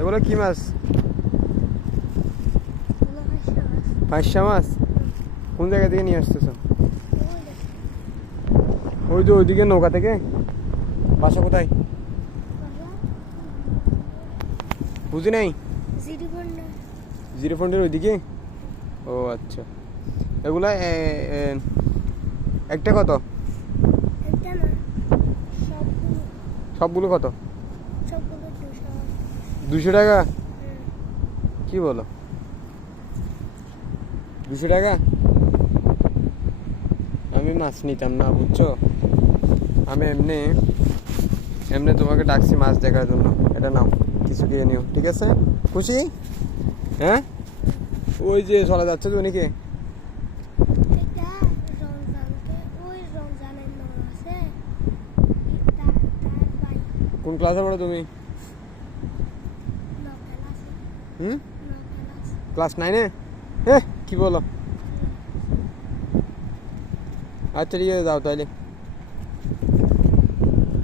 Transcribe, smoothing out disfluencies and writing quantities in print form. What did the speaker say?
এগুলো কি মাছ? পাঁচশা মাছ। কোন জায়গা থেকে নিয়ে আসতেছো? ওই যে ওইদিকে নৌকা থেকে। বাসা কোথায়? বুঝি নাই। জিরোফন্ডের ওইদিকে। ও আচ্ছা, এগুলা একটা কত? সবগুলো কত? 200 টাকা। কি বলো, 200 টাকা? আমি মাছ নিতাম না বুঝছো, আমি এমনি এমনি তোমাকে ডাকছি মাছ দেখার জন্য। এটা নাও, কিছু দিয়ে নিও, ঠিক আছে? খুশি? হ্যাঁ। ওই যে চলে যাচ্ছে তো উনিকে। কোন ক্লাসে পড়ো তুমি? ক্লাস 9-এ? হ্যাঁ, কি বলো? আচ্ছা ঠিক আছে, যাও তাহলে।